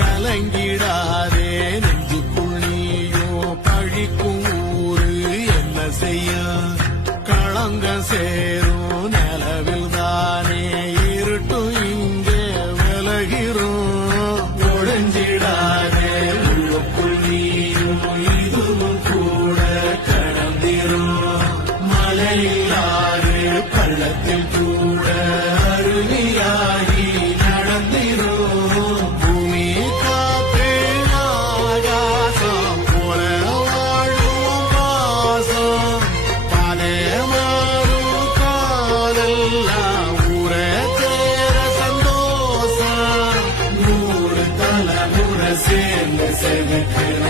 கலங்கிடாதே நெஞ்சுக்குள் நீயோ பழிக்கும் ஊரு என்ன செய்ய களங்க சேரும் நிலவில் தானே இருட்டும் இங்கே விலகிறோம் ஒழிஞ்சிடாதே உள்ளுக்குள் நீயும் இதுவும் கூட கடந்திரும் மலையில்லாது பள்ளத்தில் கூட அருவியாகி நடந்திரும் பூமி காற்று ஆகாசம் போல வாழும் பாசம் பாலே மாறும் காலெல்லாம் ஊரே சேர சந்தோஷம் 100 தலைமுறை சேர்ந்து செலுக்கிற